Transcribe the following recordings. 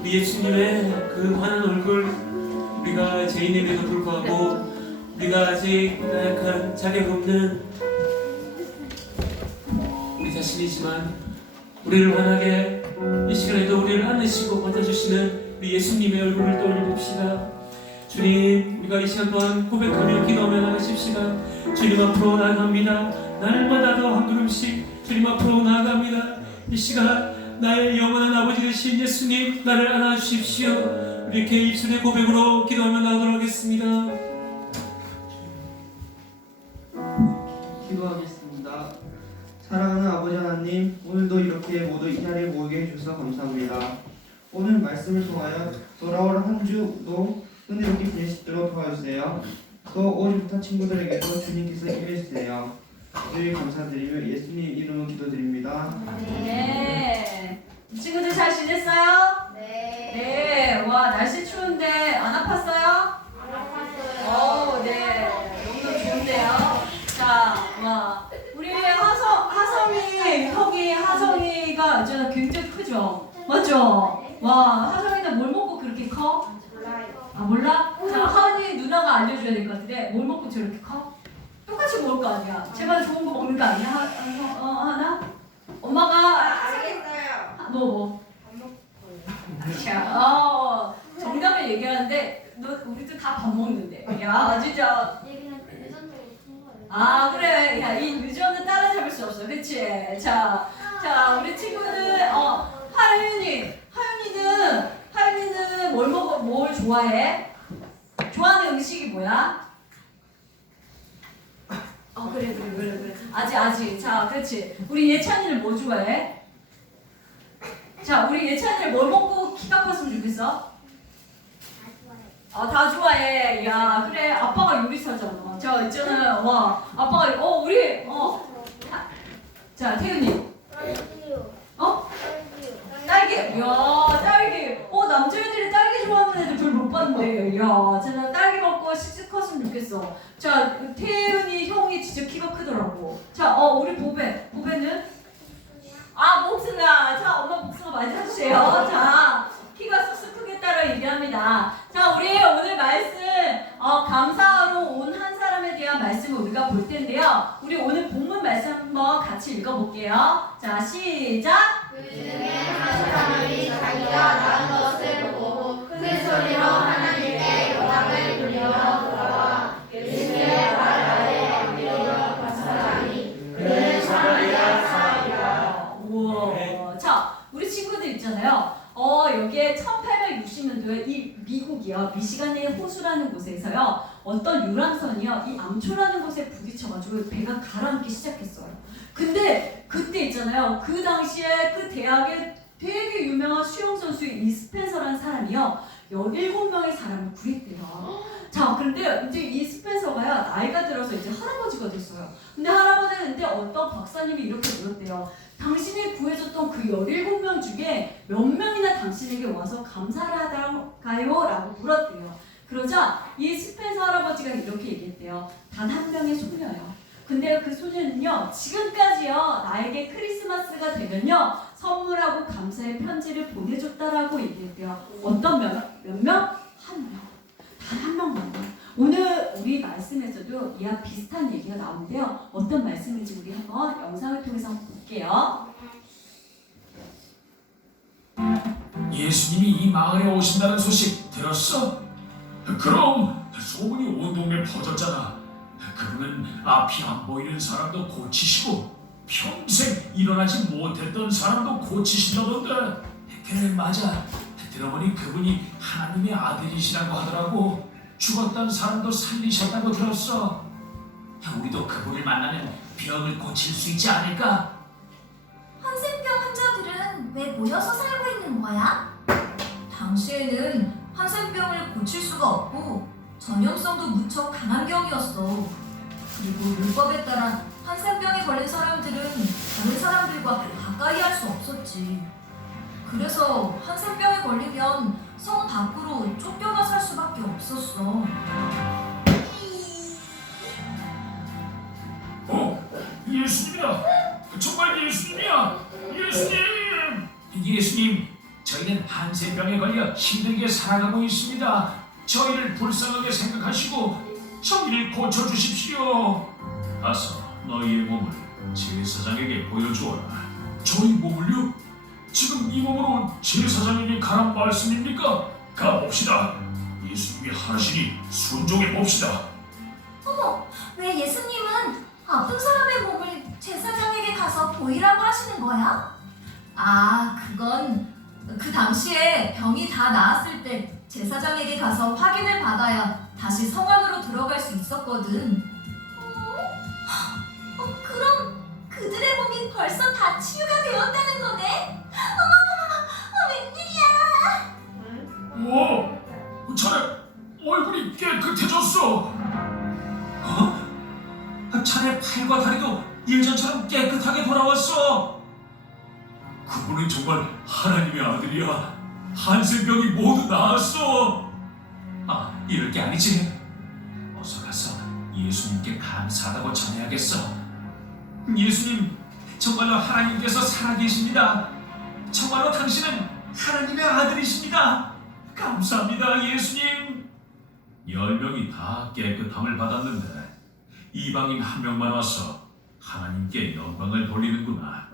우리 예수님의 그 환한 얼굴, 우리가 죄인임에도 불구하고 우리가 아직 나약한 자격 없는 우리 자신이지만 우리를 환하게 이 시간에도 우리를 안으시고 받아주시는 우리 예수님의 얼굴을 떠올려 봅시다. 주님, 우리가 이 시간 동안 고백하며 기도하며 나가십시다. 주님 앞으로 나아갑니다. 날마다 더 한 걸음씩 주님 앞으로 나아갑니다. 이 시간 나의 영원한 아버지 되신 예수님, 나를 안아주십시오. 우리 이렇게 입술의 고백으로 기도하며 나가도록 하겠습니다. 기도하겠습니다. 사랑하는 아버지 하나님, 오늘도 이렇게 모두 이 자리에 모이게 해주셔서 감사합니다. 오늘 말씀을 통하여 돌아올 한 주도 은혜롭게 지낼 수 있도록 도와주세요. 또 오지 못한 친구들에게도 주님께서 임해주세요. 늘 감사드리며 예수님 이름으로 기도드립니다. 네. 친구들 잘 지냈어요? 네. 네. 와, 날씨 추운데 안 아팠어요? 네. 너무 좋은데요. 자, 와, 우리 하성이, 형이 하성이가 이제 굉장히 크죠? 맞죠? 와, 하성이는 뭘 먹고 그렇게 커? 몰라요. 아, 몰라? 자, 하은이 누나가 알려줘야 될 것 같은데 뭘 먹고 저렇게 커? 똑같이 먹을 거 아니야? 제발 좋은 거 먹는 거 아니야? 하나? 엄마가 알겠어요. 뭐? 밥 먹고요. 자, 정답을 얘기하는데 우리도 다 밥 먹는데. 야, 진짜. 얘기는 유전적으로 큰 거예요. 아, 그래. 야, 이 유전은 따라잡을 수 없어. 그치? 자, 우리 친구들, 하윤이는 뭘 좋아해? 좋아하는 음식이 뭐야? 그래. 아직. 자, 그렇지. 우리 예찬이는 뭐 좋아해? 자, 우리 예찬이를 뭘 먹고 키가 컸으면 좋겠어? 다 좋아해. 야, 그래. 아빠가 요리사잖아. 자, 있잖아. 와, 아빠가, 자, 태윤이. 딸기. 야, 딸기. 남자애들이 딸기 좋아하는 애들 별 못 봤는데. 야, 쟤는 딸기 먹고 씩씩 컸으면 좋겠어. 자, 태윤이 형이 진짜 키가 크더라고. 자, 우리 보배는? 복숭아. 자, 엄마 복숭아 많이 사주세요. 자, 키가 쑥쑥 크겠다고 얘기합니다. 자, 우리 오늘 말씀, 감사하러 온 한 사람에 대한 말씀을 우리가 볼 텐데요. 우리 오늘 본문 말씀 한번 같이 읽어볼게요. 자, 시작! 그 중에 한 사람이 자기가 낳은 것을 보고 큰 소리로 하나님께 영광을 돌리며 돌아와 예수의 발 아래 엎드려 감사하니 그는 사마리아 사람이라. 우와. 자, 우리 친구들 있잖아요. 여기에 1860년도에 이 미국이요, 미시간의 호수라는 곳에서요, 어떤 유람선이요, 이 암초라는 곳에 부딪혀가지고 배가 가라앉기 시작했어요. 근데 그때 있잖아요, 그 당시에 그 대학에 되게 유명한 수영선수인 이 스펜서라는 사람이요, 17명의 사람을 구했대요. 자, 그런데 이제 이 스펜서가요, 나이가 들어서 이제 할아버지가 됐어요. 근데 할아버지는 어떤 박사님이 이렇게 물었대요. 당신이 구해줬던 그 17명 중에 몇 명이나 당신에게 와서 감사를 하다가요? 라고 물었대요. 그러자 이 스펜서 할아버지가 이렇게 얘기했대요. 단 한 명의 소녀요. 근데 그 소녀는요, 지금까지요, 나에게 크리스마스가 되면요, 선물하고 감사의 편지를 보내줬다라고 얘기했대요. 어떤 몇 명? 한 명. 단 한 명만. 오늘 우리 말씀에서도 이와 비슷한 얘기가 나오는데요. 어떤 말씀인지 우리 한번 영상을 통해서 한번 볼게요. 예수님이 이 마을에 오신다는 소식 들었어? 그럼 소문이 온 동네에 퍼졌잖아. 그분은 앞이 안 보이는 사람도 고치시고 평생 일어나지 못했던 사람도 고치신다던데. 그래, 맞아. 들어보니 그분이 하나님의 아들이시라고 하더라고. 죽었던 사람도 살리셨다고 들었어. 우리도 그분을 만나면 병을 고칠 수 있지 않을까? 한센병 환자들은 왜 모여서 살고 있는 거야? 당시에는 한센병을 고칠 수가 없고 전염성도 무척 강한 병이었어. 그리고 율법에 따라 한센병에 걸린 사람들은 다른 사람들과 가까이 할 수 없었지. 그래서 한센병에 걸리면 성 밖으로 쫓겨나 살 수밖에 없었어. 예수님이다. 정말 예수님이야. 예수님. 예수님, 저희는 한 한센병에 걸려 힘들게 살아가고 있습니다. 저희를 불쌍하게 생각하시고 저희를 고쳐주십시오. 가서 너희의 몸을 제사장에게 보여주어라. 저희 몸을요? 지금 이 몸으로 제사장에게 가란 말씀입니까? 가봅시다. 예수님이 하시니 순종해 봅시다. 어머, 왜 예수님은 아픈 사람의 몸을 제사장에게 가서 보이라고 하시는 거야? 아, 그건 그 당시에 병이 다 나았을 때 제사장에게 가서 확인을 받아야 다시 성 안으로 들어갈 수 있었거든. 그럼 그들의 몸이 벌써 다 치유가 되었다는 거네? 어머머머머, 웬일이야? 우와! 자네 얼굴이 깨끗해졌어. 자네 팔과 다리도 예전처럼 깨끗하게 돌아왔어. 그분은 정말 하나님의 아들이야. 한센병이 모두 나았어. 이럴 게 아니지. 어서 가서 예수님께 감사하다고 전해야겠어. 예수님, 정말로 하나님께서 살아계십니다. 정말로 당신은 하나님의 아들이십니다. 감사합니다, 예수님. 10명이 다 깨끗함을 받았는데 이방인 한 명만 와서 하나님께 영광을 돌리는구나.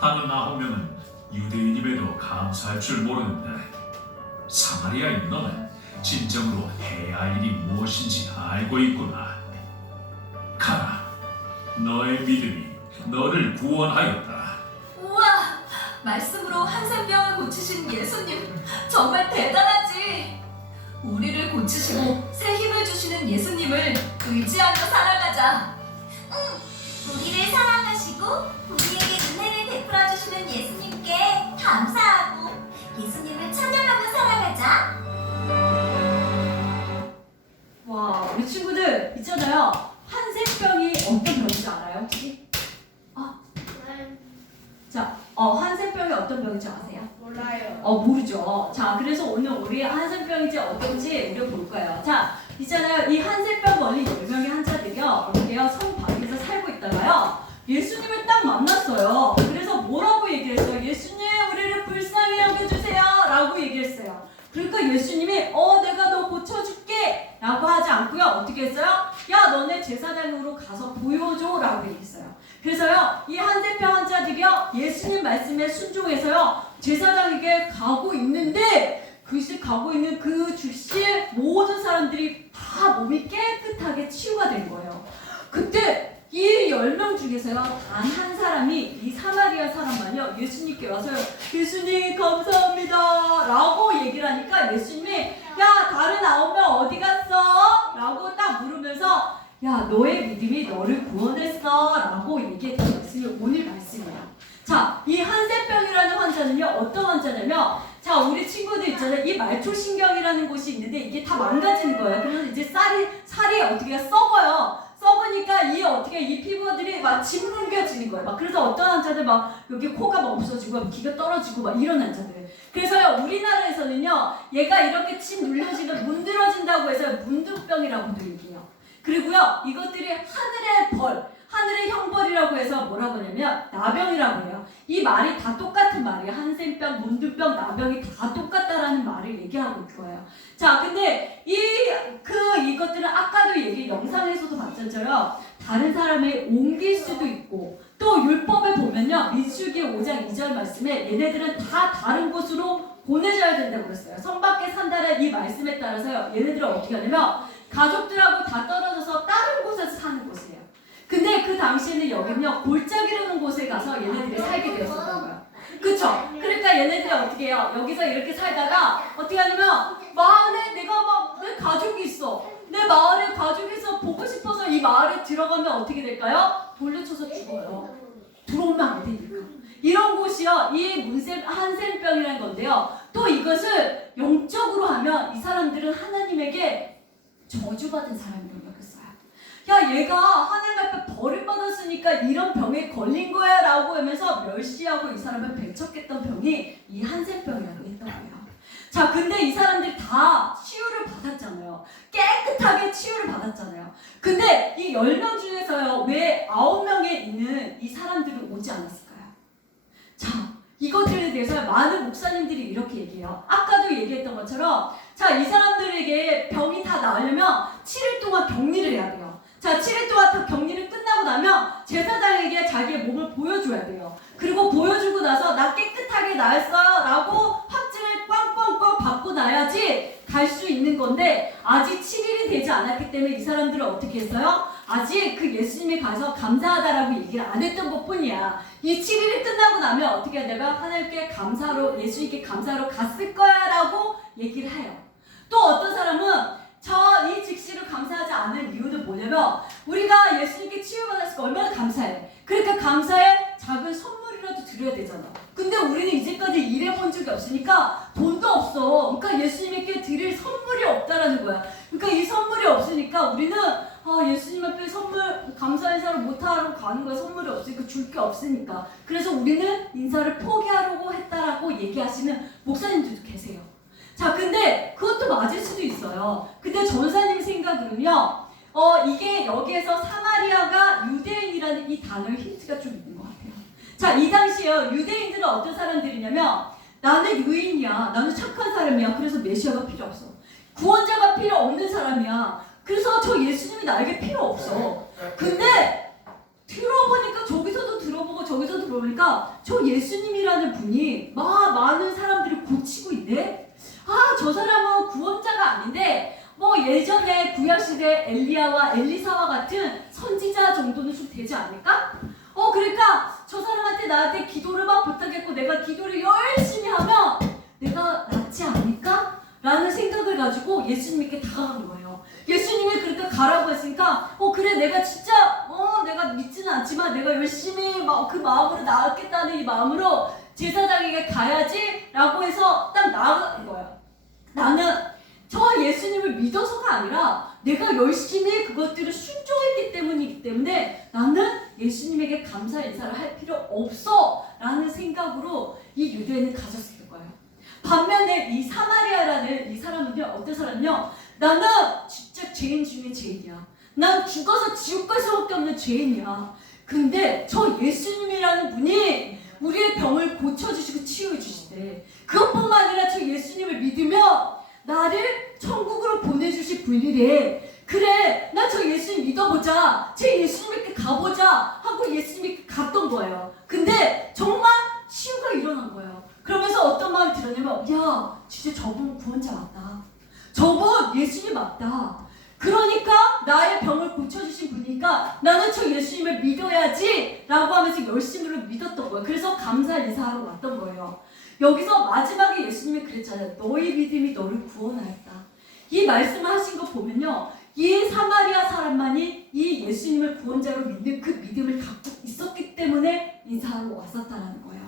다른 9명은 유대인임에도 감사할 줄 모르는데 사마리아인 너는 진정으로 해야 할 일이 무엇인지 알고 있구나. 가라, 너의 믿음이 너를 구원하였다. 우와, 말씀으로 한센병을 고치신 예수님 정말 대단하지. 우리를 고치시고 새 힘을 주시는 예수님을 의지하며 살아가자. 우리를 사랑하시고 우리에게 은혜를 베풀어 주시는 예수님께 감사하고 예수님을 찬양하며 살아가자. 와, 우리 친구들 있잖아요. 한센병이 어떤 병인지 알아요, 혹시? 자, 한센병이 어떤 병인지 아세요? 몰라요. 모르죠. 자, 그래서 오늘 우리 한센병인지 어떤지 우리가 볼 거예요. 자, 있잖아요. 이 한센병 걸린 10명의 환자들이요. 어떻게요? 성 밖에서 살고 있다가요. 예수님을 딱 만났어요. 그래서 뭐라고 얘기했어요? 예수님, 우리를 불쌍히 여겨주세요. 라고 얘기했어요. 그러니까 예수님이 내가 너 고쳐줄게 라고 하지 않고요. 어떻게 했어요? 야, 너네 제사장으로 가서 보여줘 라고 얘기했어요. 그래서요, 이 한센병 환자들이요, 예수님 말씀에 순종해서요, 제사장에게 가고 있는데, 가고 있는 그 즉시에 모든 사람들이 다 몸이 깨끗하게 치유가 된 거예요. 그때 이 10명 중에서요, 단 한 사람이 이 사마리아 사람만요, 예수님께 와서요, 예수님 감사합니다 라고 얘기를 하니까 예수님이 야, 다른 9명 어디 갔어? 라고 딱 물으면서 야, 너의 믿음이 너를 구원했어 라고 얘기했던 말씀이 오늘 말씀이에요. 자, 이 한센병이라는 환자는요, 어떤 환자냐면, 자, 우리 친구들 있잖아요. 이 말초신경이라는 곳이 있는데 이게 다 망가지는 거예요. 그래서 이제 살이 어떻게 썩어요. 썩으니까 이 피부들이 막 짓뭉겨지는 거예요. 막 그래서 어떤 환자들 막 여기 코가 막 없어지고 기가 떨어지고 막 이런 환자들. 그래서요, 우리나라에서는요, 얘가 이렇게 침 눌려지면 문드러진다고 해서 문두병이라고도 얘기해요. 그리고요, 이것들이 하늘의 형벌이라고 해서 뭐라고 하냐면 나병이라고 해요. 이 말이 다 똑같은 말이에요. 한센병, 문두병, 나병이 다 똑같다라는 말을 얘기하고 있어요. 자, 근데 이것들은 아까도 영상에서도 봤잖아요. 다른 사람을 옮길 수도 있고, 또 율법에 보면요, 민수기 5장 2절 말씀에 얘네들은 다 다른 곳으로 보내줘야 된다고 그랬어요. 성 밖에 산다는 이 말씀에 따라서요, 얘네들은 어떻게 하냐면 가족들하고 다 떨어져서 다른 곳에서 사는 곳이에요. 근데 그 당시에는 여기는요, 골짜기라는 곳에 가서 얘네들이 살게 되었었던 거예요. 그쵸? 그러니까 얘네들이 어떻게 해요? 여기서 이렇게 살다가 어떻게 하냐면 마을에 내 가족이 있어. 내 마을에 가족이 있어. 보고 싶어서 이 마을에 들어가면 어떻게 될까요? 돌려쳐서 죽어요. 들어오면 안 되니까. 이런 곳이요, 이 한센병이라는 건데요. 또 이것을 영적으로 하면 이 사람들은 하나님에게 저주받은 사람이라고 여겼어요. 야, 얘가 하나님 앞에 벌을 받았으니까 이런 병에 걸린 거야 라고 하면서 멸시하고 이 사람을 배척했던 병이 이 한센병이라고 했던 거예요. 자, 근데 이 사람들이 다 치유를 받았잖아요. 깨끗하게 치유를 받았잖아요. 근데 이 10명 중에서요, 왜 9명에 있는 이 사람들은 오지 않았을까요? 자, 이것들에 대해서 많은 목사님들이 이렇게 얘기해요. 아까도 얘기했던 것처럼 자, 이 사람들에게 병이 다 나으려면 7일 동안 격리를 해야 돼요. 자, 7일 동안 격리를 끝나고 나면 제사장에게 자기의 몸을 보여줘야 돼요. 그리고 보여주고 나서 나 깨끗하게 나았어요 라고 확증을 꽝꽝꽝 받고 나야지 갈 수 있는 건데 아직 7일이 되지 않았기 때문에 이 사람들은 어떻게 했어요? 아직 그 예수님이 가서 감사하다라고 얘기를 안 했던 것 뿐이야. 이 7일이 끝나고 나면 어떻게 해야 내가 하나님께 감사로 예수님께 감사로 갔을 거야 라고 얘기를 해요. 또 어떤 사람은 저 이 즉시로 감사하지 않을 이유는 뭐냐면 우리가 예수님께 치유받았으니까 얼마나 감사해. 그러니까 감사에 작은 선물이라도 드려야 되잖아. 근데 우리는 이제까지 일해본 적이 없으니까 돈도 없어. 그러니까 예수님께 드릴 선물이 없다라는 거야. 그러니까 이 선물이 없으니까 우리는 예수님 앞에 선물 감사 인사를 못하러 가는 거야. 선물이 없으니까 줄 게 없으니까. 그래서 우리는 인사를 포기하려고 했다라고 얘기하시는 목사님들도 계세요. 자, 근데 그것도 맞을 수도 있어요. 근데 전사님 생각으로는요, 이게 여기에서 사마리아가 유대인이라는 이 단어의 힌트가 좀 있는 것 같아요. 자, 이 당시에요, 유대인들은 어떤 사람들이냐면 나는 유인이야, 나는 착한 사람이야, 그래서 메시아가 필요 없어. 구원자가 필요 없는 사람이야. 그래서 저 예수님이 나에게 필요 없어. 근데 들어보니까 저기서도 들어보고 저기서도 들어보니까 저 예수님이라는 분이 많은 사람들을 고치고 있네. 저 사람은 구원자가 아닌데 뭐 예전에 구약시대 엘리야와 엘리사와 같은 선지자 정도는 좀 되지 않을까? 그러니까 저 사람한테 나한테 기도를 막 부탁했고 내가 기도를 열심히 하면 내가 낫지 않을까? 라는 생각을 가지고 예수님께 다가간 거예요. 예수님이 그렇게 가라고 했으니까 그래 내가 진짜 내가 믿지는 않지만 내가 열심히 막 그 마음으로 나았겠다는 이 마음으로 제사장에게 가야지 라고 해서 딱 나아간 거예요. 나는 저 예수님을 믿어서가 아니라 내가 열심히 그것들을 순종했기 때문이기 때문에 나는 예수님에게 감사 인사를 할 필요 없어 라는 생각으로 이 유대인은 가졌을 거예요. 반면에 이 사마리아라는 이 사람은요, 어떤 사람은요, 나는 진짜 죄인 중에 죄인이야. 난 죽어서 지옥 갈 수밖에 없는 죄인이야. 근데 저 예수님이라는 분이 우리의 병을 고쳐주시고 치유해주시대. 그것뿐만 아니라 저 예수님을 믿으면 나를 천국으로 보내주실 분이래. 그래, 나 저 예수님 믿어보자, 제 예수님께 가보자 하고 예수님께 갔던 거예요. 근데 정말 치유가 일어난 거예요. 그러면서 어떤 마음이 들었냐면, 야, 진짜 저분 구원자 맞다. 저분 예수님 맞다. 그러니까 나의 병을 고쳐주신 분이니까 나는 저 예수님을 믿어야지 라고 하면서 열심히 믿었던 거예요. 그래서 감사 인사하러 왔던 거예요. 여기서 마지막에 예수님이 그랬잖아요. 너의 믿음이 너를 구원하였다. 이 말씀을 하신 거 보면요, 이 사마리아 사람만이 이 예수님을 구원자로 믿는 그 믿음을 갖고 있었기 때문에 인사하러 왔었다는 거예요.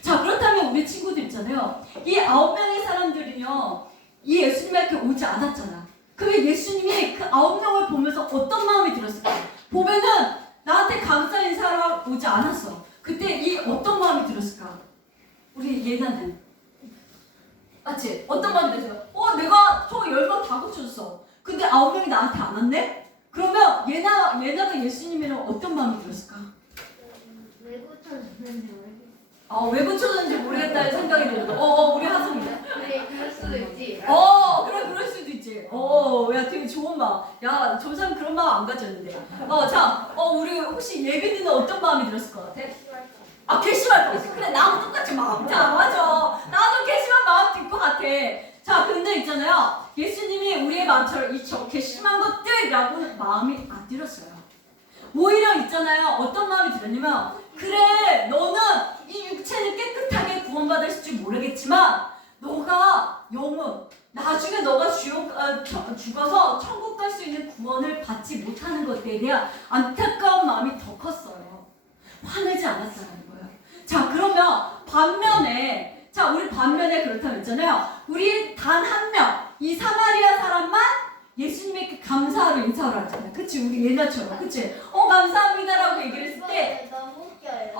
자, 그렇다면 우리 친구들 있잖아요. 이 9명의 사람들은요, 이 예수님 앞에 오지 않았잖아. 그러면 예수님이 그 9명을 보면서 어떤 마음이 들었을까? 보면은 나한테 감사 인사하러 오지 않았어. 그때 이 어떤 마음이 들었을까? 우리 예나는 맞지? 어떤 마음이 들었어? 내가 저 10명 다 고쳐줬어. 근데 9명이 나한테 안 왔네? 그러면 예나가 예수님이랑 어떤 마음이 들었을까? 왜 고쳐줬는지 모르겠어. 왜 고쳐줬는지 모르겠다는 생각이 들어. 우리 하성이. 그래, 그럴 수도 있지. 그래, 그럴 수도 있지. 야, 되게 좋은 마음. 야, 점사는 그런 마음 안 가졌는데. 우리 혹시 예빈이는 어떤 마음이 들었을 것 같아? 괘씸할 것 같아. 그래, 나하고 똑같이 마음. 자, 맞아. 나도 괘씸한 마음 들 것 같아. 자, 근데 있잖아요. 예수님이 우리의 마음처럼 이 괘씸한 것들이라고는 마음이 안 들었어요. 오히려 있잖아요. 어떤 마음이 들었냐면, 그래, 너는 이 육체는 깨끗하게 구원받을 줄 모르겠지만 너가 영혼, 나중에 너가 죽어서 천국 갈 수 있는 구원을 받지 못하는 것에 대한 안타까운 마음이 더 컸어요. 화내지 않았다는 거예요. 자, 그러면 반면에, 우리 반면에 그렇다면 있잖아요. 우리 단 한 명, 이 사마리아 사람만 예수님에게 감사하러 인사하러 하잖아요. 그치? 우리 예나처럼. 그치? 감사합니다라고 얘기를 했을 때, 너무 웃겨요.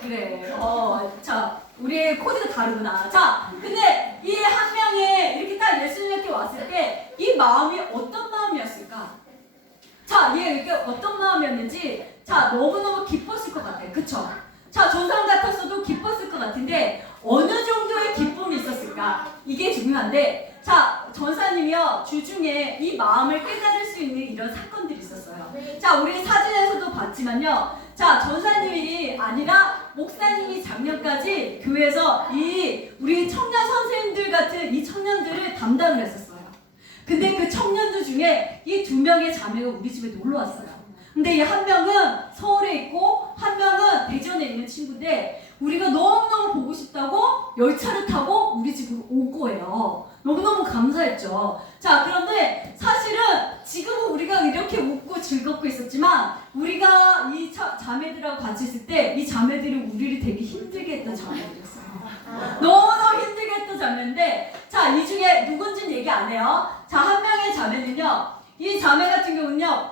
그래. 자, 우리의 코드가 다르구나. 자, 근데 이 한 명이 이렇게 딱 예수님께 왔을 때 이 마음이 어떤 마음이었을까? 자, 얘 이게 어떤 마음이었는지 자, 너무너무 기뻤을 것 같아요. 그쵸? 자, 전사님 같았어도 기뻤을 것 같은데 어느 정도의 기쁨이 있었을까? 이게 중요한데, 자, 전사님이요 주중에 이 마음을 깨달을 수 있는 이런 사건들이 있었어요. 자, 우리 사진에서도 봤지만요. 자, 전사님이 아니라 목사님이 작년까지 교회에서 이 우리 청년 선생님들 같은 이 청년들을 담당을 했었어요. 근데 그 청년들 중에 이 2명의 자매가 우리 집에 놀러 왔어요. 근데 이 한 명은 서울에 있고 한 명은 대전에 있는 친구인데 우리가 너무너무 보고 싶다고 열차를 타고 우리 집으로 올 거예요. 너무너무 감사했죠. 자, 그런데 사실은 지금은 우리가 이렇게 웃고 즐겁고 있었지만 우리가 이 자매들하고 같이 있을 때 이 자매들이 우리를 되게 힘들게 했던 자매들이었어요. 너무너무 힘들게 했던 자매인데, 자, 이 중에 누군지는 얘기 안 해요. 자, 한 명의 자매는요, 이 자매 같은 경우는요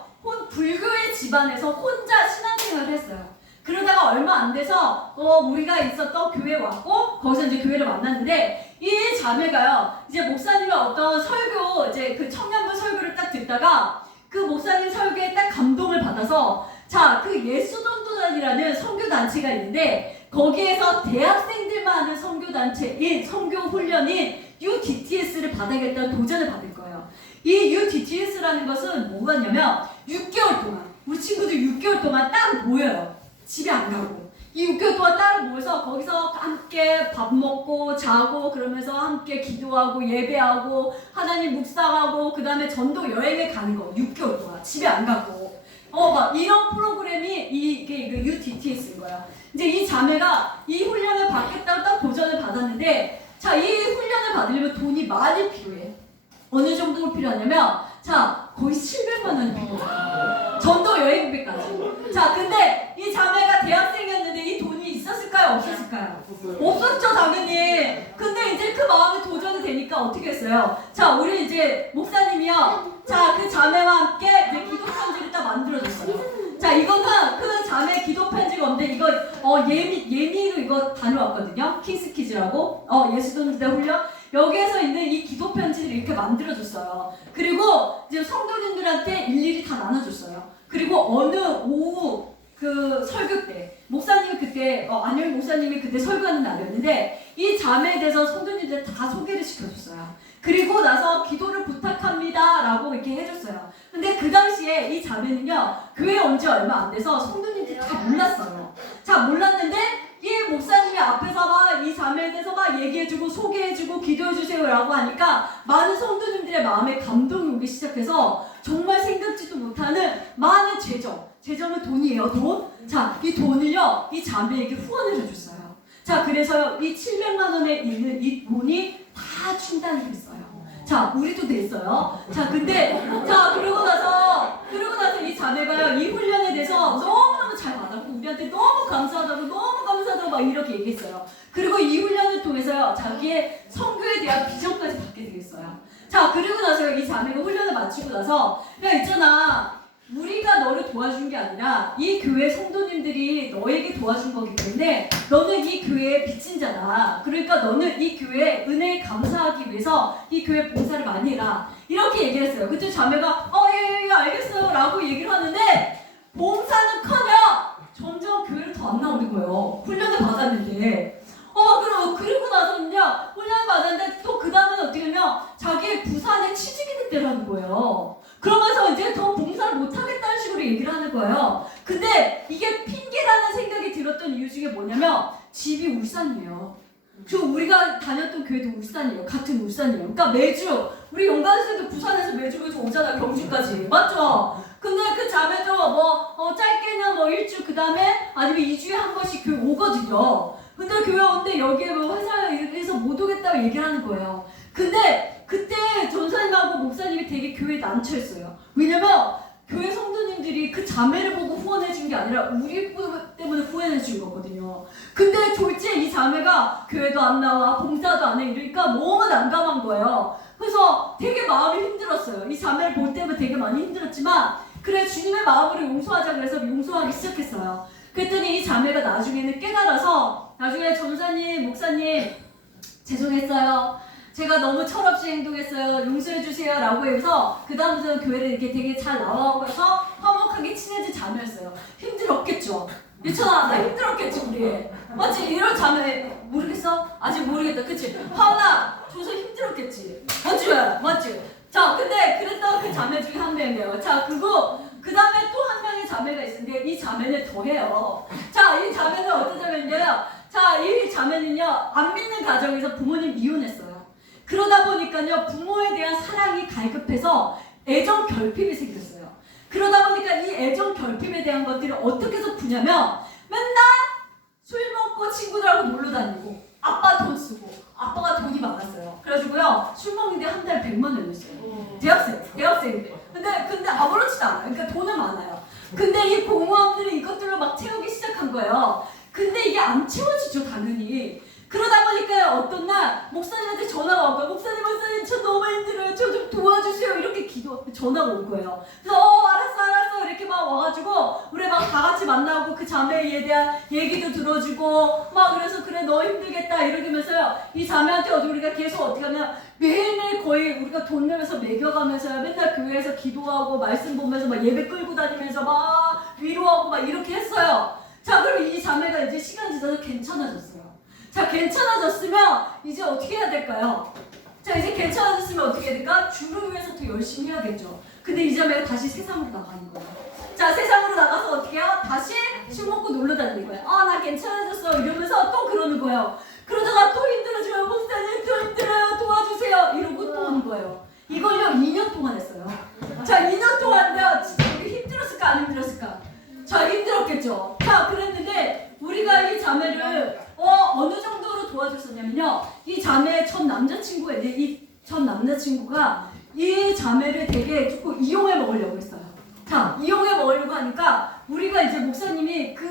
불교의 집안에서 혼자 신앙생활을 했어요. 그러다가 얼마 안 돼서 우리가 있었던 교회에 왔고 거기서 이제 교회를 만났는데 이 자매가요 이제 목사님의 어떤 설교 이제 그 청년부 설교를 딱 듣다가 그 목사님 설교에 딱 감동을 받아서 자, 그 예수전도단이라는 선교단체가 있는데 거기에서 대학생들만 하는 선교단체인 선교훈련인 UDTS를 받아야겠다는 도전을 받을 거예요. 이 UDTS라는 것은 뭐냐면 6개월 동안 우리 친구들 6개월 동안 따로 모여요. 집에 안 가고 이 6개월 동안 따로 모여서 거기서 함께 밥 먹고 자고 그러면서 함께 기도하고 예배하고 하나님 묵상하고 그 다음에 전도 여행에 가는 거 6개월 동안 집에 안 가고 막 이런 프로그램이 이게 UDTS인 거예요. 이제 이 자매가 이 훈련을 받겠다고 딱 도전을 받았는데 자, 이 훈련을 받으려면 돈이 많이 필요해. 어느 정도로 필요하냐면 자, 거의 700만 원이 필요해요. 전도 여행비까지. 자, 근데 이 자매가 대학생이었는데 이 돈이 있었을까요? 없었을까요? 없었죠, 당연히. 근데 이제 그 마음에 도전이 되니까 어떻게 했어요? 자, 우리 이제 목사님이요. 자, 그 자매와 함께 이제 기도 편지를 딱 만들어줬어요. 자, 이거는 그 자매 기도 편지가 없는데 이거 예미로 이거 다녀왔거든요. 킹스키즈라고 예수전도대 훈련. 여기에서 있는 이 기도 편지를 이렇게 만들어줬어요. 그리고 이제 성도님들한테 일일이 다 나눠줬어요. 그리고 어느 오후 그 설교 때 목사님이 그때 안영 목사님이 그때 설교하는 날이었는데 이 자매에 대해서 성도님들 다 소개를 시켜줬어요. 그리고 나서 기도를 부탁합니다 라고 이렇게 해줬어요. 근데 그 당시에 이 자매는요 교회 온 지 얼마 안 돼서 성도님들이 다 몰랐어요. 자, 몰랐는데 이 목사님이 앞에서 막 이 자매에 대해서 막 얘기해주고 소개해주고 기도해주세요 라고 하니까 많은 성도님들의 마음에 감동이 오기 시작해서 정말 생각지도 못하는 많은 재정은 돈이에요. 돈. 자, 이 돈을요 이 자매에게 후원을 해줬어요. 자, 그래서 이 700만 원에 있는 이 돈이 다 충당이 됐어요. 자, 우리도 됐어요. 자, 근데 자 그러고 나서 이 자매가요 이 훈련에 대해서 너무너무 잘 받았고 우리한테 너무 감사하다고 막 이렇게 얘기했어요. 그리고 이 훈련을 통해서요 자기의 선교에 대한 비전까지 받게 되겠어요. 자, 그리고 나서 이 자매가 훈련을 마치고 나서 야, 있잖아, 우리가 너를 도와준 게 아니라 이 교회 성도님들이 너에게 도와준 거기 때문에 너는 이 교회의 빚진 자다. 그러니까 너는 이 교회에 은혜에 감사하기 위해서 이 교회 봉사를 많이 해라. 이렇게 얘기를 했어요. 그때 자매가 예, 알겠어요 라고 얘기를 하는데 봉사는커녕 점점 교회를 더 안 나오는 거예요. 훈련을 받았는데 그리고 나서는요 훈련을 받았는데 또 그 다음에는 어떻게 하면 자기 부산에 취직이 됐다는 거예요. 그러면서 이제 더 봉사를 못하겠다는 식으로 얘기를 하는 거예요. 근데 이게 핑계라는 생각이 들었던 이유 중에 뭐냐면 집이 울산이에요. 우리가 다녔던 교회도 울산이에요. 같은 울산이에요. 그러니까 매주 우리 용관생도 부산에서 매주 오잖아, 경주까지. 맞죠? 근데 그 자매도 짧게는 일주 그 다음에 아니면 2주에 한 번씩 교회 오거든요. 근데 교회 오는데 여기에 회사에서 못 오겠다고 얘기를 하는 거예요. 근데 그때 전사님하고 목사님이 되게 교회에 난처했어요. 왜냐면 교회 성도님들이 그 자매를 보고 후원해준 게 아니라 우리 때문에 후원해준 거거든요. 근데 졸지에 이 자매가 교회도 안 나와 봉사도 안 해 이러니까 너무 난감한 거예요. 그래서 되게 마음이 힘들었어요. 이 자매를 볼 때면 되게 많이 힘들었지만 그래, 주님의 마음으로 용서하자 그래서 용서하기 시작했어요. 그랬더니 이 자매가 나중에는 깨달아서 나중에 전사님, 목사님 죄송했어요. 제가 너무 철없이 행동했어요. 용서해 주세요. 라고 해서 그 다음부터는 교회를 이렇게 되게 잘 나와서 화목하게 친해진 자매였어요. 힘들었겠죠? 예천아, 나 힘들었겠지, 우리. 맞지? 이런 자매 모르겠어? 아직 모르겠다. 그치? 화나 줘서 힘들었겠지. 맞지? 자, 근데 그랬던 그 자매 중에 한 명이에요. 자, 그리고 그 다음에 또 한 명의 자매가 있는데 이 자매는 더해요. 자, 이 자매는 어떤 자매인데요? 자, 이 자매는요, 안 믿는 가정에서 부모님 이혼했어요. 그러다 보니까요, 부모에 대한 사랑이 갈급해서 애정 결핍이 생겼어요. 그러다 보니까 이 애정 결핍에 대한 것들을 어떻게 해서 푸냐면 맨날 술 먹고 친구들하고 놀러 다니고 아빠 돈 쓰고 아빠가 돈이 많았어요. 그래가지고요, 술 먹는데 한 달에 100만 원 냈어요. 대학생인데. 근데 아무렇지도 않아요. 그러니까 돈은 많아요. 근데 이 공무원들이 이것들로 막 채우기 시작한 거예요. 근데 이게 안 채워지죠, 당연히. 그러다 보니까 어떤 날 목사님한테 전화가 온 거예요. 목사님, 저 너무 힘들어요. 저 좀 도와주세요. 이렇게 전화가 온 거예요. 그래서 알았어 이렇게 막 와가지고 우리 막 다 같이 만나고 그 자매에 대한 얘기도 들어주고 막 그래서 그래 너 힘들겠다 이러면서요. 이 자매한테 우리가 계속 어떻게 하면 매일매일 거의 우리가 돈 내면서 먹여가면서요. 맨날 교회에서 기도하고 말씀 보면서 막 예배 끌고 다니면서 막 위로하고 막 이렇게 했어요. 자, 그럼 이 자매가 이제 시간 지나서 괜찮아졌어요. 자, 괜찮아졌으면 이제 어떻게 해야 될까요? 자, 이제 괜찮아졌으면 어떻게 해야 될까? 주를 위해서 더 열심히 해야겠죠. 근데 이 자매가 다시 세상으로 나가는 거예요. 자, 세상으로 나가서 어떻게 해요? 다시 술 먹고 놀러 다니는 거예요. 나 괜찮아졌어 이러면서 또 그러는 거예요. 그러다가 또 힘들어지면 목사님 또 힘들어요 도와주세요 이러고 또 오는 거예요. 이걸요 2년 동안 했어요. 자, 2년 동안요 진짜 우리 힘들었을까 안 힘들었을까? 자, 힘들었겠죠. 자, 그랬는데 우리가 이 자매를 어느 정도로 도와줬었냐면요. 이 자매의 첫 남자친구가 이 자매를 되게 조금 이용해 먹으려고 했어요. 자, 이용해 먹으려고 하니까 우리가 이제 목사님이 그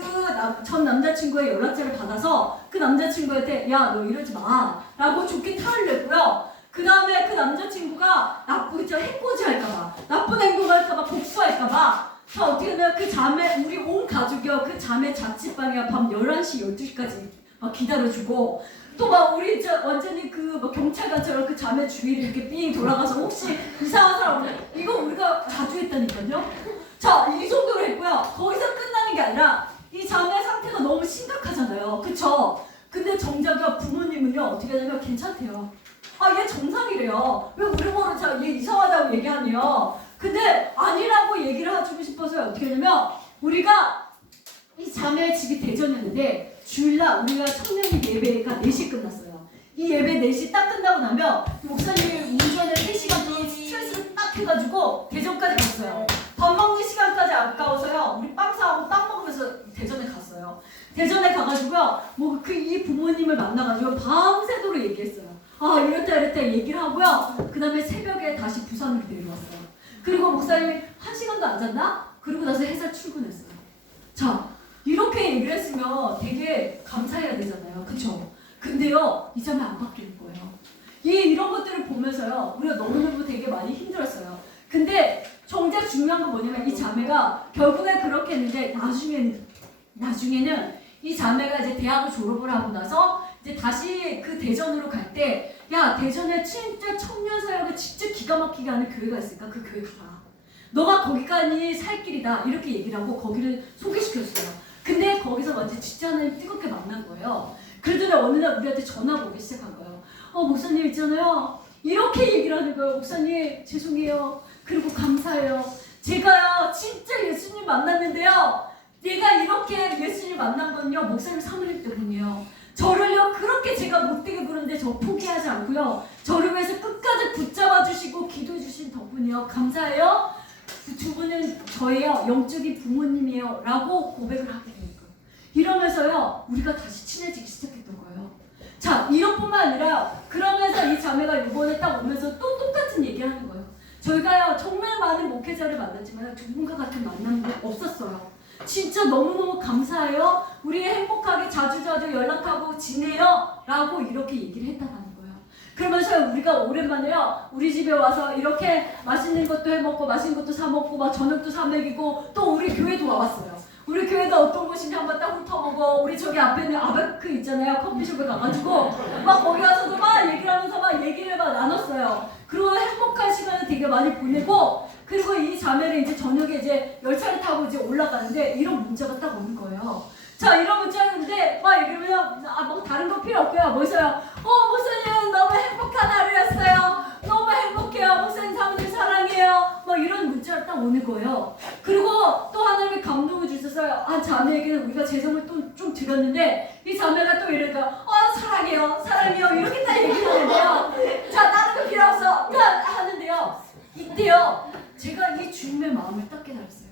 전 남자친구의 연락처를 받아서 그 남자친구한테 야, 너 이러지 마 라고 좋게 타를 냈고요. 그 다음에 그 남자친구가 해코지 할까봐 나쁜 행동할까봐 복수할까봐 자, 어떻게 하면 그 자매 우리 온 가족이요 그 자매 자취방에 밤 11시 12시까지 막 기다려주고 또 막 우리 완전히 막 경찰관처럼 그 자매 주위를 이렇게 삥 돌아가서 혹시 이상한 사람 오면 이거 우리가 자주 했다니까요. 자, 이 정도로 했고요. 거기서 끝나는 게 아니라 이 자매 상태가 너무 심각하잖아요. 그쵸? 근데 정작 부모님은요 어떻게 하냐면 괜찮대요. 얘 정상이래요. 왜 우리 보러 얘 이상하다고 얘기하네요. 근데 아니라고 얘기를 해주고 싶어서 어떻게 하냐면 우리가 이 자매의 집이 대전이었는데 주일날 우리가 청년이 예배가 4시 끝났어요. 이 예배 4시 딱 끝나고 나면 목사님이 운전을 3시간 동안 스트레스를 딱 해가지고 대전까지 갔어요. 밥 먹는 시간까지 아까워서요. 우리 빵 사고 빵 먹으면서 대전에 갔어요. 대전에 가가지고요. 이 부모님을 만나가지고 밤새도록 얘기했어요. 이랬다 얘기를 하고요. 그 다음에 새벽에 다시 부산으로 내려왔어요. 그리고 목사님이 1시간도 안 잤나? 그러고 나서 회사 출근했어요. 자, 이렇게 얘기를 했으면 되게 감사해야 되잖아요. 그쵸? 근데요, 이 자매 안 바뀌는 거예요. 이런 것들을 보면서요, 우리가 너무너무 되게 많이 힘들었어요. 근데 정작 중요한 건 뭐냐면 이 자매가 결국에 그렇게 했는데 나중에는 이 자매가 이제 대학을 졸업을 하고 나서 이제 다시 그 대전으로 갈 때 야, 대전에 진짜 청년 사역을 진짜 기가 막히게 하는 교회가 있으니까 그 교회 가라. 너가 거기까지 살 길이다. 이렇게 얘기를 하고 거기를 소개시켰어요. 근데 거기서 완전 진짜 하나님 뜨겁게 만난 거예요. 그러더니 어느 날 우리한테 전화가 오기 시작한 거예요. 목사님 있잖아요. 이렇게 얘기를 하는 거예요. 목사님 죄송해요. 그리고 감사해요. 제가요 진짜 예수님 만났는데요. 내가 이렇게 예수님 만난 건요 목사님 사모님 때문이에요. 저를요 그렇게 제가 못되게 구는데 저 포기하지 않고요. 저를 위해서 끝까지 붙잡아 주시고 기도해 주신 덕분이요. 감사해요. 그 두 분은 저예요. 영적인 부모님이에요. 라고 고백을 하게 된 거예요. 이러면서요 우리가 다시 친해지기 시작했던 거예요. 자, 이것뿐만 아니라 그러면서 이 자매가 이번에 딱 오면서 또 똑같은 얘기하는 거예요. 저희가요 정말 많은 목회자를 만났지만 두분과 같은 만남은 없었어요. 진짜 너무너무 감사해요. 우리 행복하게 자주자주 연락하고 지내요. 라고 이렇게 얘기를 했다는 거예요. 그러면서 우리가 오랜만에요. 우리 집에 와서 이렇게 맛있는 것도 해먹고 맛있는 것도 사먹고 막 저녁도 사먹이고 또 우리 교회도 와봤어요. 우리 교회도 어떤 곳인지 한번 딱 훑어보고 우리 저기 앞에 있는 아베크 있잖아요. 커피숍에 가가지고 막 거기 가서도 막 얘기를 하면서 막 얘기를 막 나눴어요. 그리고 행복한 시간을 되게 많이 보내고 그리고 이 자매를 이제 저녁에 이제 열차를 타고 이제 올라가는데 이런 문자가 딱 오는 거예요. 자 이런 문자였는데 막 이러면 뭐 다른 거 필요 없고요. 뭐 있어요? 목사님 너무 행복한 하루였어요. 너무 행복해요. 목사님 사모님 사랑해요. 막 이런 문자가 딱 오는 거예요. 그리고 또 하나님의 감동을 주셔서 자매에게는 우리가 재성을 또 좀 드렸는데 이 자매가 또 이러니까 사랑해요 사랑해요 이렇게 딱 얘기를 하는데요. 자 다른 거 필요 없어 하는데요. 이때요 제가 이 주님의 마음을 딱 깨달았어요.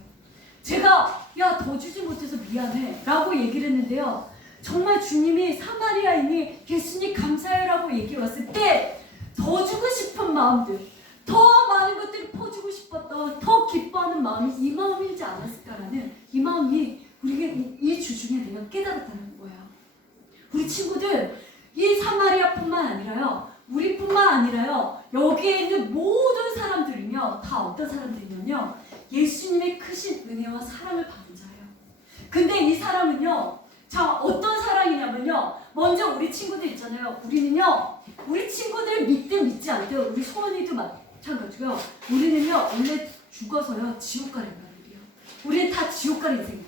제가 야 더 주지 못해서 미안해 라고 얘기를 했는데요. 정말 주님이 사마리아인이 예수님 감사해라고 얘기해 왔을 때 더 주고 싶은 마음들 더 많은 것들을 퍼주고 싶었던 더 기뻐하는 마음이 이 마음이지 않았을까라는 이 마음이 우리에게 이 주중에 내가 깨달았다는 거예요. 우리 친구들 이 사마리아뿐만 아니라요 우리뿐만 아니라요 여기에 있는 모든 사람들은요 다 어떤 사람들이냐면요 예수님의 크신 은혜와 사랑을 받은 자예요. 근데 이 사람은요 자 어떤 사랑이냐면요 먼저 우리 친구들 있잖아요. 우리는요 우리 친구들 믿든 믿지 않든 우리 소원이도 마찬가지고요. 우리는요 원래 죽어서요 지옥 갈 인간들이에요. 우리는 다 지옥 갈 인생이에요.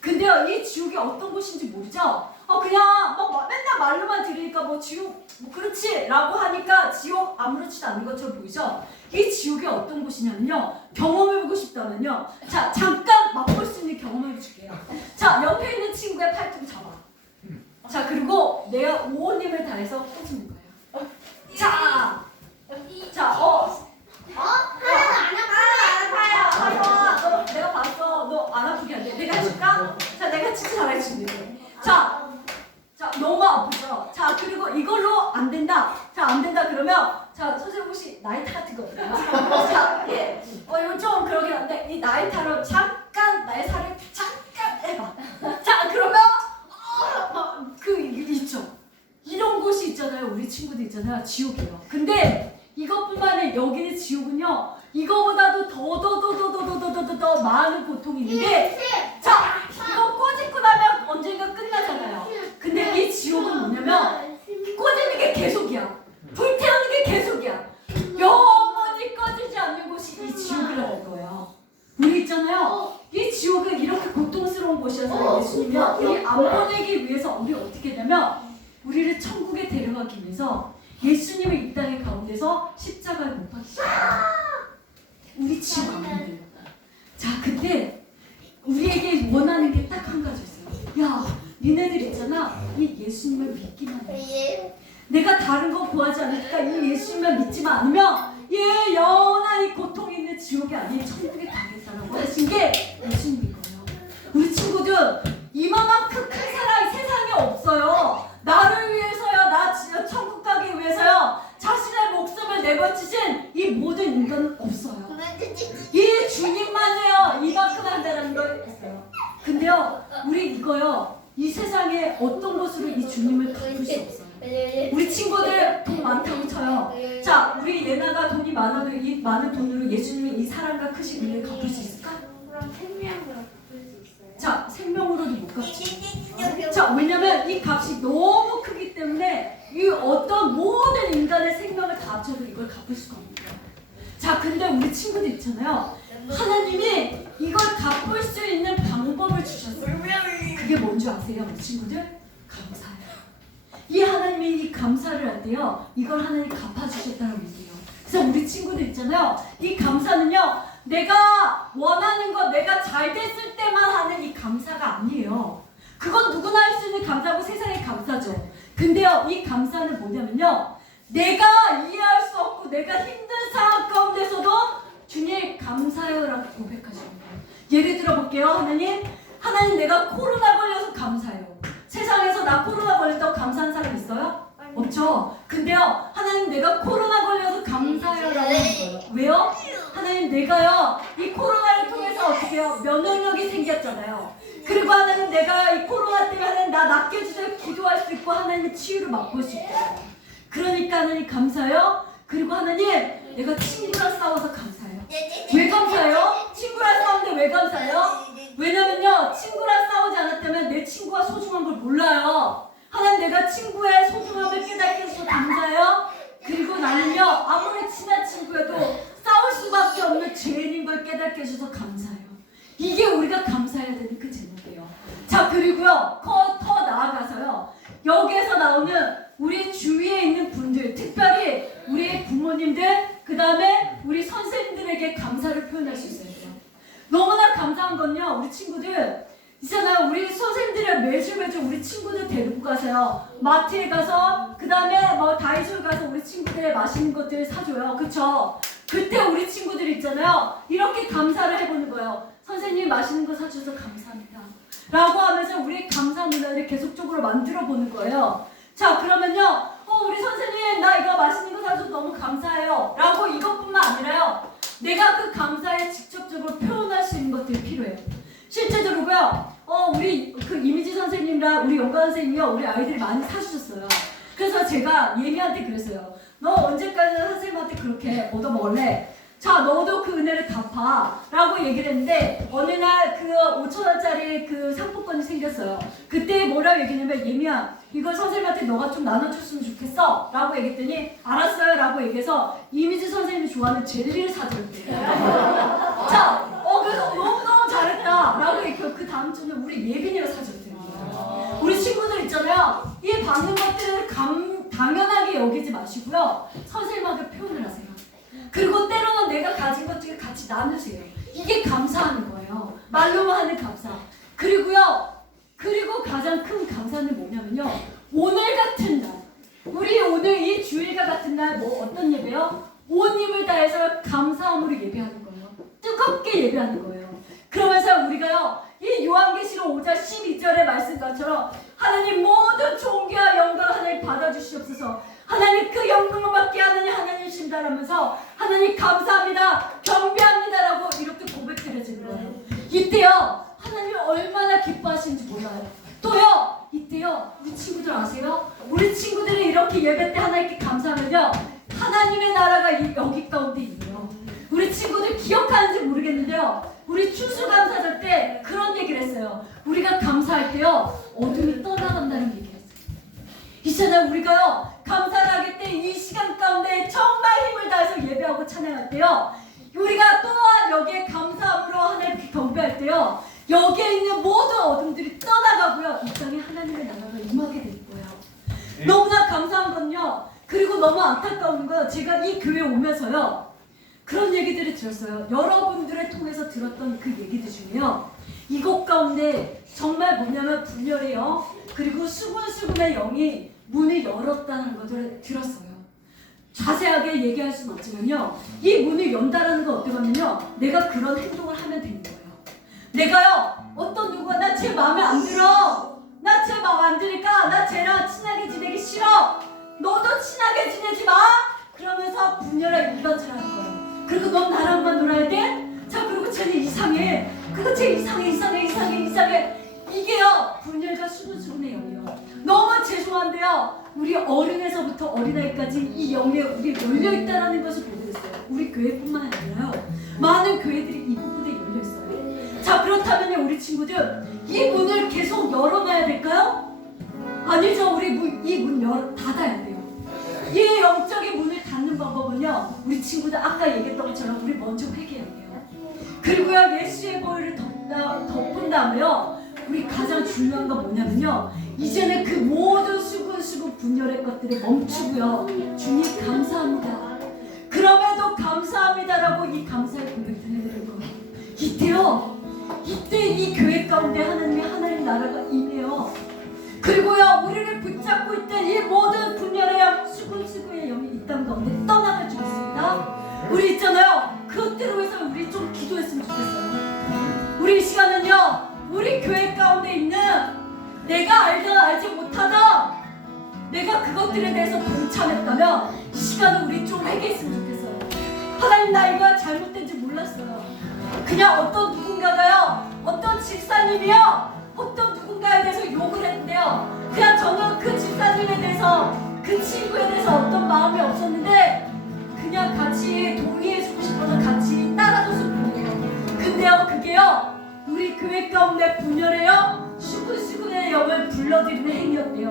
근데요 이 지옥이 어떤 곳인지 모르죠? 그냥 뭐 맨날 말로만 들으니까 뭐 지옥 뭐 그렇지 라고 하니까 지옥 아무렇지도 않은 것처럼 보이죠? 이 지옥이 어떤 곳이냐면요 경험해보고 싶다면요 자 잠깐 맛볼 수 있는 경험을 해줄게요. 자 옆에 있는 친구의 팔뚝을 잡아. 자 그리고 내가 온 힘을 다해서 꽂는 거예요. 자 하나도 안 아파요. 내가 봤어. 너 안 아프게 안 돼. 내가 해줄까? 자 내가 진짜 잘해주는데. 자 너무 아프죠? 자 그리고 이걸로 안 된다. 자 안 된다 그러면 자 선생님 혹시 나이타 같은 거 없나요? 자 이거 좀 그러긴 한데 이 나이타로 잠깐 나의 살을 잠깐 해봐. 자 그러면 있죠. 이런 곳이 있잖아요. 우리 친구들 있잖아요. 지옥이에요. 근데 이것뿐만 아니라 여기는 지옥은요. 이거보다도 더 많은 고통이 있는데 자 이거 꼬집고 나면 언젠가 끝나잖아요. 근데 이 지옥은 뭐냐면 꼬집는 게 계속이야. 불태우는 게 계속이야. 영원히 꺼지지 않는 곳이 이 지옥이라는 거예요. 우리 있잖아요. 이 지옥은 이렇게 고통스러운 곳이어서 예수님이 우리 안 보내기 위해서 우리 어떻게 했냐면 우리를 천국에 데려가기 위해서 예수님을 이 땅의 가운데서 십자가에 못 박히셨어요. 우리 지옥 안 보내요. 자 근데 우리에게 원하는 게 딱 한 가지 있어요. 야 니네들 있잖아 이 예수님을 믿기만 해. 내가 다른 거 구하지 않으니까 이 예수님만 믿지만 않으면 얘 영원한 고통이 있는 지옥이 아닌 천국에 가겠다라고 하신 게 예수님인 거예요. 우리 친구들 이만큼 큰 사랑이 세상에 없어요. 나를 위해서요 나 진짜 천국 가기 위해서요 자신의 목숨을 내바치신 이 모든 인간은 없어요. 이 주님만이요 이만큼 한다는 걸 있어요. 근데요 우리 이거요 이 세상에 어떤 것으로 이 주님을 갚을 수 없어요. 우리 친구들 돈 많다고 쳐요. 자 우리 예나가 돈이 많아도 이 많은 돈으로 예수님의 이 사랑과 크신 은혜를 갚을 수 있을까? 자 생명으로도 못 갚지. 자 왜냐면 이 값이 너무 크기 때문에 이 어떤 모든 인간의 생명을 다 합쳐도 이걸 갚을 수가 없는 거예요. 자 근데 우리 친구들 있잖아요. 하나님이 이걸 갚을 수 있는 방법을 주셨어요. 그게 뭔지 아세요 우리 친구들? 감사해요. 이 하나님이 이 감사를 할 때요 이걸 하나님 갚아주셨다는 얘기예요. 그래서 우리 친구들 있잖아요 이 감사는요 내가 원하는 거 내가 잘 됐을 때만 하는 이 감사가 아니에요. 그건 누구나 할 수 있는 감사고 세상의 감사죠. 근데요 이 감사는 뭐냐면요 내가 이해할 수 없고 내가 힘든 상황 가운데서도 주님 감사해요 라고 고백하시는 거예요. 예를 들어 볼게요. 하나님 내가 코로나 걸려서 감사해요. 세상에서 나 코로나 걸렸다고 감사한 사람 있어요? 없죠. 근데요 하나님 내가 코로나 걸려서 감사해요 라고 하는 거예요. 왜요? 하나님 내가요 이 코로나를 통해서 어떻게 해요? 면역력이 생겼잖아요. 그리고 하나님 내가 이 코로나 때문에 하나님 나 낫게 해주세요 기도할 수 있고 하나님의 치유를 맛볼 수 있어요. 그러니까 하나님 감사해요. 그리고 하나님 내가 친구랑 싸워서 감사해요. 왜 감사해요? 친구랑 싸우는데 왜 감사해요? 왜냐면요, 친구랑 싸우지 않았다면 내 친구가 소중한 걸 몰라요. 하나님, 내가 친구의 소중함을 깨닫게 해서 감사해요. 그리고 나는요, 아무리 친한 친구여도 싸울 수밖에 없는 죄인인 걸 깨닫게 해줘서 감사해요. 이게 우리가 감사해야 되는 그 제목이에요. 자, 그리고요, 더 나아가서요, 여기에서 나오는 우리 주위에 있는 분들, 특별히 우리 부모님들, 그 다음에 우리 선생님들에게 감사를 표현할 수 있어야 돼요. 너무나 감사한 건요, 우리 친구들 있잖아요. 우리 선생님들이 매주 우리 친구들 데리고 가세요. 마트에 가서, 그 다음에 뭐 다이소에 가서 우리 친구들 맛있는 것들 사줘요. 그쵸? 그때 우리 친구들 있잖아요, 이렇게 감사를 해보는 거예요. 선생님 맛있는 거 사줘서 감사합니다 라고 하면서 우리 감사 문화를 계속적으로 만들어 보는 거예요. 자, 그러면요, 우리 선생님 나 이거 맛있는 거 사줘서 너무 감사해요 라고 이것뿐만 아니라요, 내가 그 감사에 직접적으로 표현할 수 있는 것들이 필요해요. 실제적으로요, 우리 그 이미지 선생님이랑 우리 영가 선생님이요, 우리 아이들이 많이 사주셨어요. 그래서 제가 예미한테 그랬어요. 너 언제까지 선생님한테 그렇게 얻어먹을래? 자, 너도 그 은혜를 갚아 라고 얘기를 했는데, 어느 날 그 5,000원짜리 그 상품권이 생겼어요. 그때 뭐라고 얘기했냐면, 예미야, 이거 선생님한테 너가 좀 나눠줬으면 좋겠어 라고 얘기했더니, 알았어요 라고 얘기해서 이미지 선생님이 좋아하는 젤리를 사줬대요. 자, 그래서 너무너무 잘했다 라고 얘기하고, 그 다음 주는 우리 예빈이가 사줬대요. 우리 친구들 있잖아요, 이 받는 것들을 당연하게 여기지 마시고요, 선생님한테 표현을 하세요. 그리고 때로는 내가 가진 것들을 같이 나누세요. 이게 감사하는 거예요. 말로만 하는 감사. 그리고 가장 큰 감사는 뭐냐면요, 오늘 같은 날, 우리 오늘 이 주일과 같은 날 뭐 어떤 예배요? 온 힘을 다해서 감사함으로 예배하는 거예요. 뜨겁게 예배하는 거예요. 그러면서 우리가요, 이 요한계시록 5장 12절의 말씀처럼 하나님 모든 존귀와 영광 하나님 받아주시옵소서. 하나님 그 영광을 받게 하느니 하나님이신다라면서 하나님 감사합니다, 경배합니다라고 이렇게 고백드려지는 거예요. 이때요, 하나님이 얼마나 기뻐하시는지 몰라요. 또요, 이때요, 우리 친구들 아세요? 우리 친구들이 이렇게 예배 때 하나님께 감사하면요, 하나님의 나라가 여기 가운데 있네요. 우리 친구들 기억하는지 모르겠는데요, 우리 추수감사절 때 그런 얘기를 했어요. 우리가 감사할 때요, 어둠이 떠나간다는 얘기를 했어요. 있잖아요, 우리가요, 감사를 하기 때 이 시간 가운데 정말 힘을 다해서 예배하고 찬양할 때요, 우리가 또한 여기에 감사함으로 하나님께 경배할 때요, 여기에 있는 모든 어둠들이 떠나가고요, 이 땅에 하나님의 나라가 임하게 될 거예요. 너무나 감사한 건요, 그리고 너무 안타까운 건 제가 이 교회 오면서요, 그런 얘기들을 들었어요. 여러분들을 통해서 들었던 그 얘기들 중에요, 이곳 가운데 정말 뭐냐면 분열의 영, 그리고 수군수군의 영이 문을 열었다는 것을 들었어요. 자세하게 얘기할 수는 없지만요, 이 문을 연다라는 건 어떻게 하면요, 내가 그런 행동을 하면 되는 거예요. 내가요, 어떤 누구가 나 쟤 마음에 안 들어, 나 쟤 마음에 안 드니까 나 쟤랑 친하게 지내기 싫어, 너도 친하게 지내지 마, 그러면서 분열의 이간질하는 거예요. 그리고 넌 나랑만 놀아야 돼? 자, 그리고 쟤는 이상해, 그거 쟤 이상해. 이게요, 분열과 수군수군의 영이에요. 너무 죄송한데요, 우리 어린애서부터 어린아이까지 이 영에 우리 열려있다는 것을 보여드렸어요. 우리 교회뿐만 아니라요, 많은 교회들이 이 부분에 열려있어요. 자, 그렇다면 우리 친구들, 이 문을 계속 열어놔야 될까요? 아니죠. 우리 이 문 닫아야 돼요. 이 영적인 문을 닫는 방법은요, 우리 친구들 아까 얘기했던 것처럼 우리 먼저 회개해야 돼요. 그리고요, 예수의 보혈을 덮은 다음에요, 우리 가장 중요한 건 뭐냐면요, 이제는 그 모든 수군 분열의 것들을 멈추고요, 주님 감사합니다, 그럼에도 감사합니다라고 이 감사의 고백을 해드리는 거예요. 이때 이 교회 가운데 하나님 나라가 임해요. 그리고요, 우리를 붙잡고 있던 이 모든 분열의 영, 수군의 영이 이 땅 가운데 떠나갈 줄 있습니다. 우리 있잖아요, 그것들을 위해서 우리 좀 기도했으면 좋겠어요. 우리 이 시간은요, 우리 교회 가운데 있는 내가 알지 못하던 내가 그것들에 대해서 동참했다면 이 시간은 우리 좀 회개했으면 좋겠어요. 하나님, 나 이거 잘못된지 몰랐어요. 그냥 어떤 누군가가요, 어떤 집사님이요, 어떤 누군가에 대해서 욕을 했는데요, 그냥 저는 그 집사님에 대해서, 그 친구에 대해서 어떤 마음이 없었는데 그냥 같이 동의해주고 싶어서 같이 따라줬을 뿐이에요. 근데요, 그게요, 우리 우리 교회 가운데 분열해요 수군수군의 영을 불러들이는 행위였대요.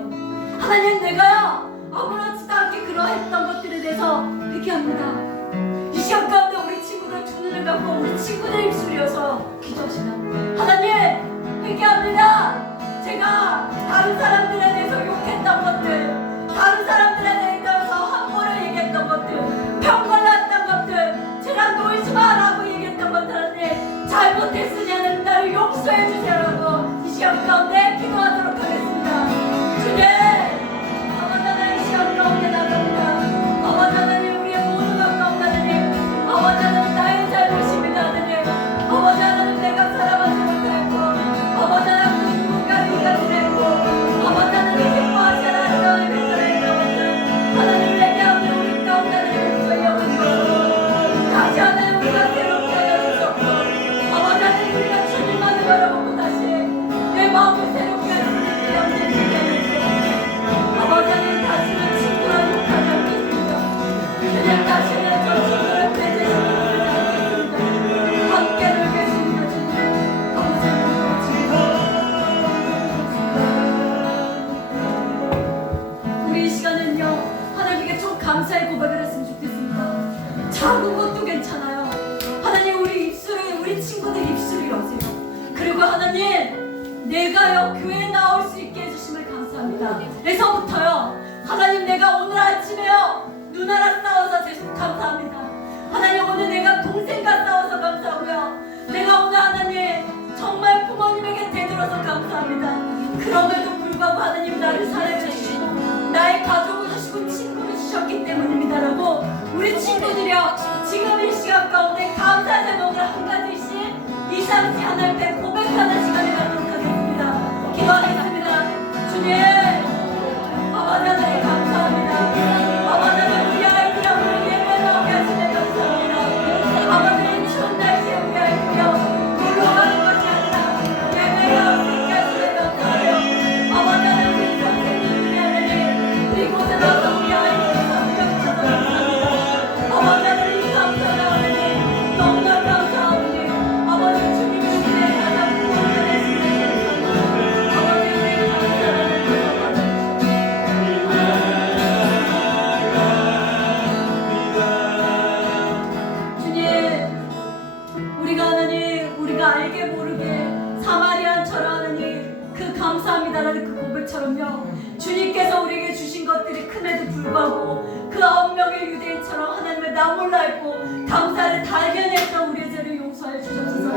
하나님, 내가요 아무렇지도 않게 그러했던 것들에 대해서 회개합니다. 이 시간 가운데 우리 친구들 두 눈을 감고 우리 친구들 입술이어서 기도하시면 하나님, 회개합니다. 제가 다른 사람들에 대해서 욕했던 것들, 다른 사람들에 대해서 함부로 얘기했던 것들, 평발났던 것들, 쟤랑 놀지 마라고 얘기했던 것들, 하나님 잘못했으니 하나님 나를 용서해 주세요라고 이 시간 가운데 기도하도록 하겠습니다. 주님, 아버지 하나님, 이 시간 가운데 나갑니다. 아버지 하나님, 우리의 모든 것 가운데 하나님, 아버지 하나님 나의 잘못입니다. 하나님, 아버지 하나님 내가 사랑하지 못했고, 아버지 하나님 누군가를 이간질했고, 아버지 하나님 기뻐하지 않았던 백설했던 것들, 하나님 회개하며 우리 가운데 하나님 저희 영을 다시 하나님 우리가 새롭게 하여 주셨고, 아버지 하나님 우리가 주님만을 바라보고 다시 내 마음을 새롭게 하여 주님께 영접하게 하여 주시옵소서. 아버지 하나님 다시는 친구라 욕하지 않겠습니다. 주님 다시는 저 친구를 배제시키지 않겠습니다. 함께 놀겠습니다. 주님 감사합니다. 우리 이 시간은요 하나님께 좀 감사의 고백을 했으면 좋겠습니다. 작은 것도 괜찮아요. 하나님, 우리 입술을, 우리 친구들 입술을 여세요. 그리고 하나님, 내가요 교회에 나올 수 있게 해주심을 감사합니다. 그래서부터요 하나님, 내가 오늘 아침에요 누나랑 싸워서 감사합니다. 하나님, 오늘 내가 동생과 싸워서 감사하고요, 내가 오늘 하나님 정말 부모님에게 되돌아서 감사합니다. 그럼에도 불구하고 하나님 나를 사랑해주시고 나의 가족을 주시고 친구를 주셨기 때문입니다라고 우리 친구들이요 지금 이 시간 가운데 감사 제목을 한 가지씩 이상치 하나님께 고백하는 시간이 갖도록 하겠습니다. 기도하겠습니다. 주님, 아버지 하나님 감사합니다. 아버지 하나님 우리 아이들이요 우리 예배 나오게 하시네 감사합니다. 아버지 하나님 추운 날씨에 우리 아이들이요 놀러 가는 것이 아니라 예배 나올 수 있게 하시네 감사해요. 아버지 하나님 우리 선생님들이 하나님 이곳에 나와서 우리 아이들을 섬겨 주셔서 감사합니다. 아버지 하나님 감사해요. 하나님 너무나 감사합니다. 아버지 주님이 우리의 가장 구원을 내시네 감사합니다. 아버지 우리의 감사를 주님, 우리가 하나님 우리가 알게 모르게 사마리아처럼 하나님 그 감사합니다라는 그 고백처럼요 주님께서 우리에게 주신 것들이 큼에도 불구하고 그 9명의 유대인처럼 하나님을 나 몰라 했고 감사를 달견했던 우리의 죄를 용서해 주옵소서.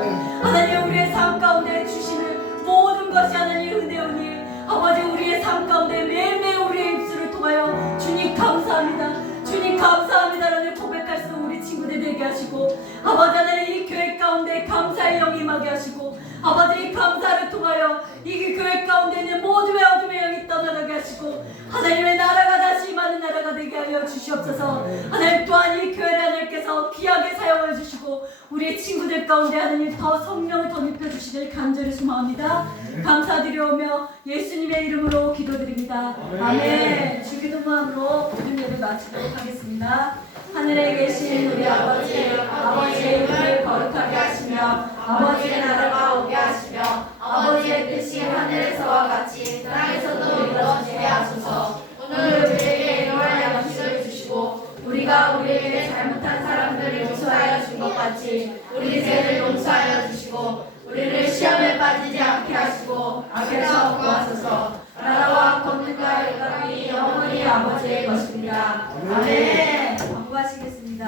하나님, 우리의 삶 가운데 주시는 모든 것이 하나님 은혜오니 아버지 우리의 삶 가운데 매일매일 우리의 입술을 통하여 주님 감사합니다, 주님 감사합니다라는 고백할 수 우리 친구들 되게 하시고, 아버지 하나님 이 교회 가운데 감사의 영이 임하게 하시고, 아버지 이 감사를 통하여 이 교회 가운데 있는 모두의 어둠의 영이 떠나가게 하시고 하나님의 나라가 다시 임하는 나라가 되게 하여 주시옵소서. 하나님 또한 이 교회를 하나님께서 귀하게 사용해 주시고 우리 친구들 가운데 하나님 더 성령을 더 입혀주시길 간절히 소망합니다. 감사드리오며 예수님의 이름으로 기도드립니다. 아멘. 주기도문으로 모든 예배 마치도록 하겠습니다. 하늘에 계신 우리 아버지, 아버지의 이름을 거룩하게 하시며 아버지의 나라가 오게 하시며 아버지의 뜻이 하늘에서와 같이 땅에서도 이루어지게 하소서. 오늘 우리에게 일용할 양식을 주시고 우리가 우리에게 잘못한 사람들을 용서하여 준 것 같이 우리 죄를 용서하여 주시고 우리를 시험에 빠지지 않게 하시고 악에서 구하소서. 나라와 권능과 영광이 영원히 아버지의 것입니다. 아멘. 공부하시겠습니다.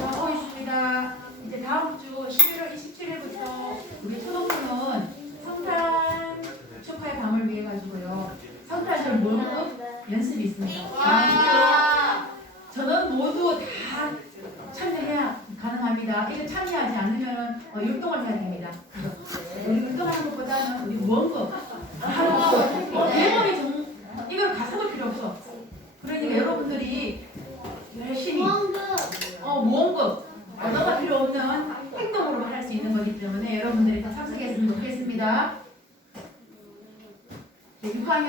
하고 있습니다. 이제 다음 주 11월 27일부터 우리 초등부는 성탄 축하의 밤을 위해 가지고요. 성탄절 모금 연습이 있습니다. 저는 모두 다 참여해야 가능합니다. 이거 참여하지 않으면 율동을 해야 됩니다. 우리 율동하는 것보다는 우리 무언급 하는 거 대범이 좀 이걸 가서도 필요 없어. 그러니까 여러분들이 열심히 무언급 언어가 필요 없는 행동으로 할 수 있는 거기 때문에 여러분들이 다 참석했으면 좋겠습니다. 6학년